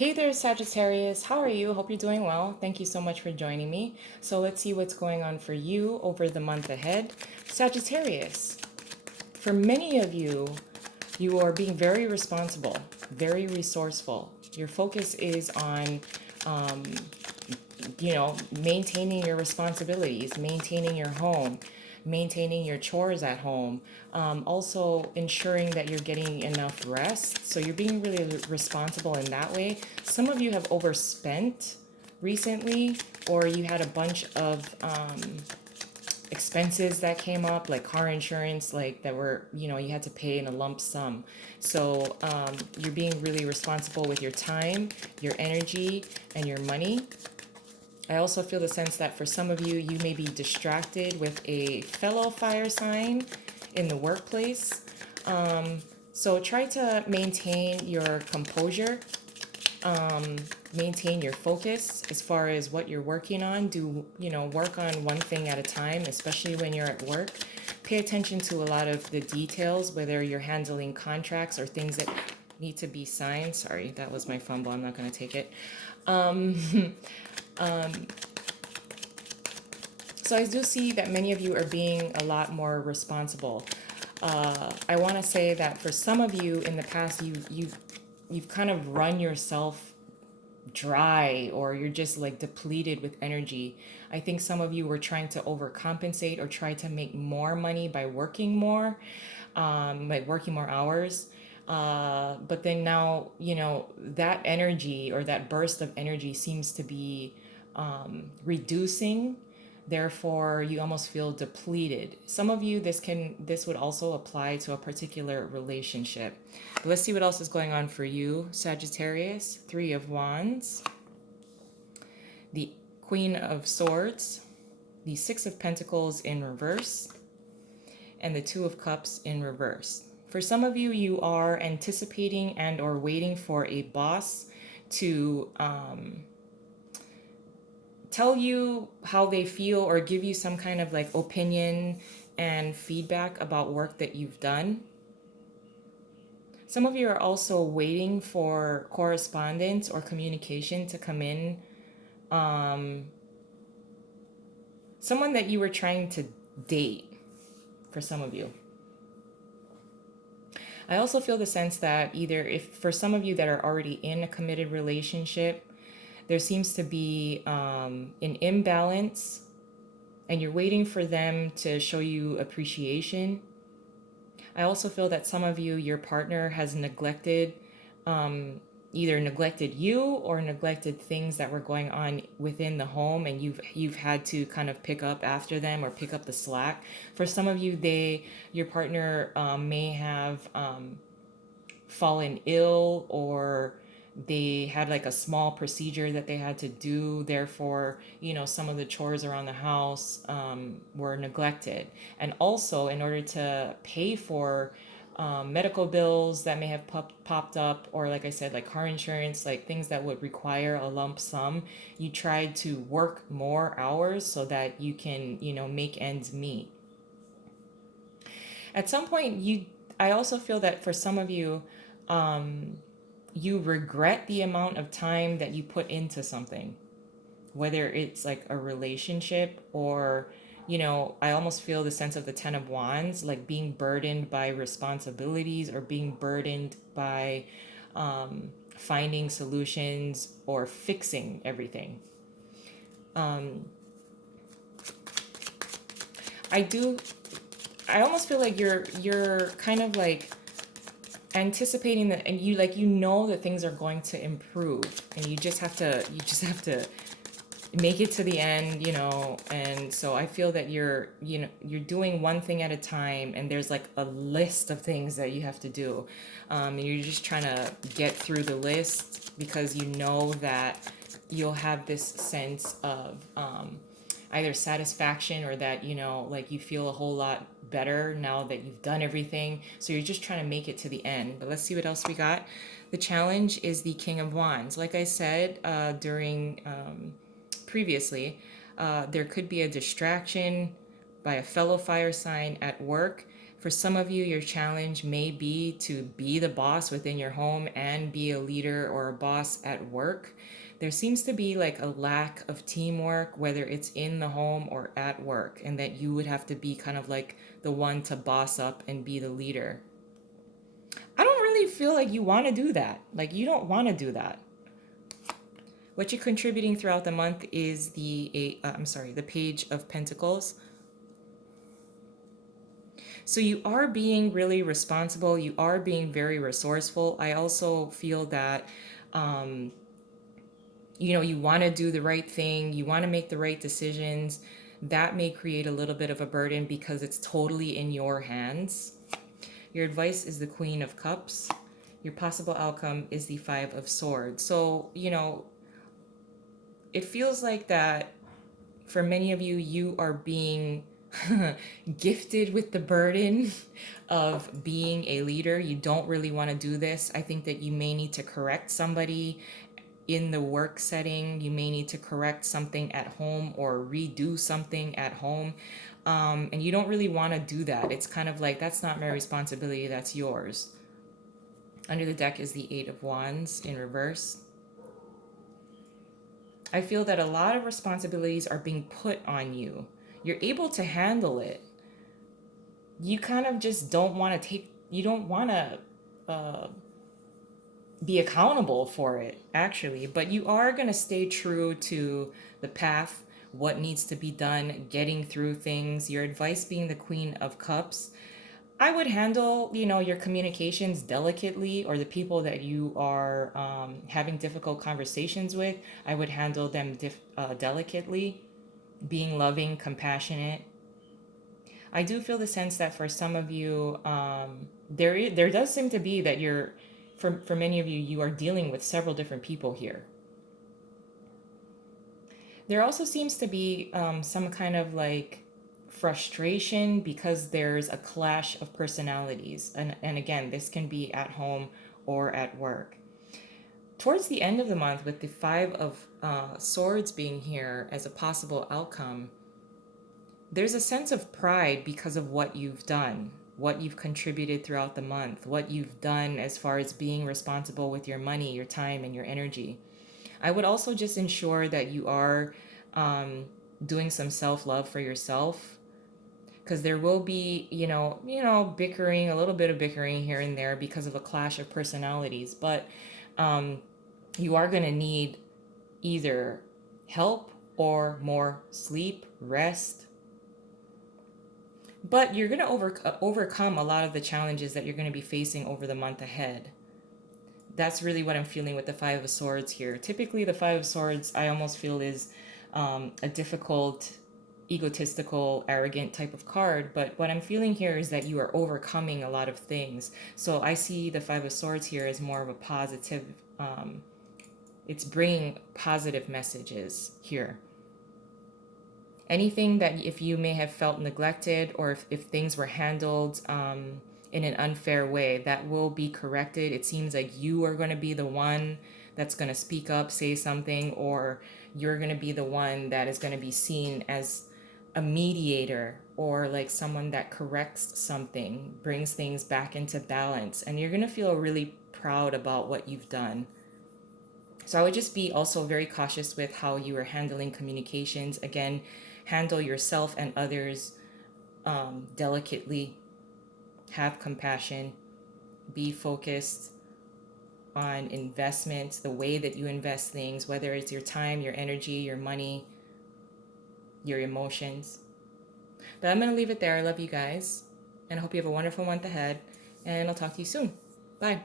Hey there, Sagittarius. How are you? Hope you're doing well. Thank you so much for joining me. So let's see what's going on for you over the month ahead. Sagittarius, for many of you, you are being very responsible, very resourceful. Your focus is on um, maintaining your responsibilities, maintaining your home, maintaining your chores at home, also ensuring that you're getting enough rest. So you're being really responsible in that way. Some of you have overspent recently, or you had a bunch of expenses that came up, like car insurance, like that were, you had to pay in a lump sum. So you're being really responsible with your time, your energy, and your money. I also feel the sense that for some of you, you may be distracted with a fellow fire sign in the workplace. So try to maintain your composure, maintain your focus as far as what you're working on. Do, work on one thing at a time, especially when you're at work. Pay attention to a lot of the details, whether you're handling contracts or things that need to be signed. Sorry, that was my fumble. I'm not going to take it. So I do see that many of you are being a lot more responsible. I want to say that for some of you in the past, you've kind of run yourself dry, or you're just like depleted with energy. I think some of you were trying to overcompensate or try to make more money by working more, like working more hours. But then now, that energy or that burst of energy seems to be reducing. Therefore, you almost feel depleted. Some of you, this would also apply to a particular relationship. But let's see what else is going on for you, Sagittarius. Three of Wands, the Queen of Swords, the Six of Pentacles in reverse, and the Two of Cups in reverse. For some of you, you are anticipating and or waiting for a boss to tell you how they feel or give you some kind of like opinion and feedback about work that you've done. Some of you are also waiting for correspondence or communication to come in. Someone that you were trying to date, for some of you. I also feel the sense that either if for some of you that are already in a committed relationship, there seems to be an imbalance and you're waiting for them to show you appreciation. I also feel that some of you, your partner has neglected, either neglected you or neglected things that were going on within the home, and you've had to kind of pick up after them or pick up the slack. For some of you, your partner may have fallen ill, or they had like a small procedure that they had to do. Therefore, some of the chores around the house were neglected. And also, in order to pay for medical bills that may have popped up, or like I said, like car insurance, like things that would require a lump sum, you tried to work more hours so that you can, make ends meet. At some point, I also feel that for some of you, you regret the amount of time that you put into something, whether it's like a relationship or, I almost feel the sense of the Ten of Wands, like being burdened by responsibilities or being burdened by finding solutions or fixing everything. I do, I almost feel like you're kind of like anticipating that, and you know that things are going to improve, and you just have to make it to the end, and so I feel that you're doing one thing at a time, and there's like a list of things that you have to do, and you're just trying to get through the list because you know that you'll have this sense of either satisfaction, or that like you feel a whole lot better now that you've done everything, so you're just trying to make it to the end. But let's see what else we got. The challenge is the King of Wands. Like I said during previously, there could be a distraction by a fellow fire sign at work. For some of you, your challenge may be to be the boss within your home and be a leader or a boss at work. There seems to be like a lack of teamwork, whether it's in the home or at work, and that you would have to be kind of like the one to boss up and be the leader. I don't really feel like you want to do that. Like, you don't want to do that. What you're contributing throughout the month is the Page of Pentacles. So you are being really responsible. You are being very resourceful. I also feel that, um, you want to do the right thing. You want to make the right decisions. That may create a little bit of a burden because it's totally in your hands. Your advice is the Queen of Cups. Your possible outcome is the Five of Swords. So, it feels like that for many of you, you are being gifted with the burden of being a leader. You don't really want to do this. I think that you may need to correct somebody in the work setting. You may need to correct something at home or redo something at home. And you don't really want to do that. It's kind of like, that's not my responsibility, that's yours. Under the deck is the Eight of Wands in reverse. I feel that a lot of responsibilities are being put on you. You're able to handle it. You kind of just don't want to you don't want to be accountable for it, actually. But you are going to stay true to the path, what needs to be done, getting through things. Your advice being the Queen of Cups. I would handle, your communications delicately, or the people that you are having difficult conversations with. I would handle them delicately, being loving, compassionate. I do feel the sense that for some of you, there does seem to be that for many of you, you are dealing with several different people here. There also seems to be some kind of like frustration because there's a clash of personalities. And again, this can be at home or at work. Towards the end of the month, with the Five of Swords being here as a possible outcome, there's a sense of pride because of what you've done, what you've contributed throughout the month, what you've done as far as being responsible with your money, your time, and your energy. I would also just ensure that you are doing some self-love for yourself, because there will be, bickering, a little bit of bickering here and there because of a clash of personalities. But you are going to need either help or more sleep, rest. But you're going to overcome a lot of the challenges that you're going to be facing over the month ahead. That's really what I'm feeling with the Five of Swords here. Typically, the Five of Swords, I almost feel, is a difficult, egotistical, arrogant type of card. But what I'm feeling here is that you are overcoming a lot of things. So I see the Five of Swords here as more of a positive, it's bringing positive messages here. Anything that if you may have felt neglected, or if things were handled in an unfair way, that will be corrected. It seems like you are going to be the one that's going to speak up, say something, or you're going to be the one that is going to be seen as a mediator, or like someone that corrects something, brings things back into balance, and you're going to feel really proud about what you've done. So I would just be also very cautious with how you are handling communications. Again, handle yourself and others delicately. Have compassion. Be focused on investments, the way that you invest things, whether it's your time, your energy, your money, your emotions. But I'm going to leave it there. I love you guys, and I hope you have a wonderful month ahead, and I'll talk to you soon. Bye.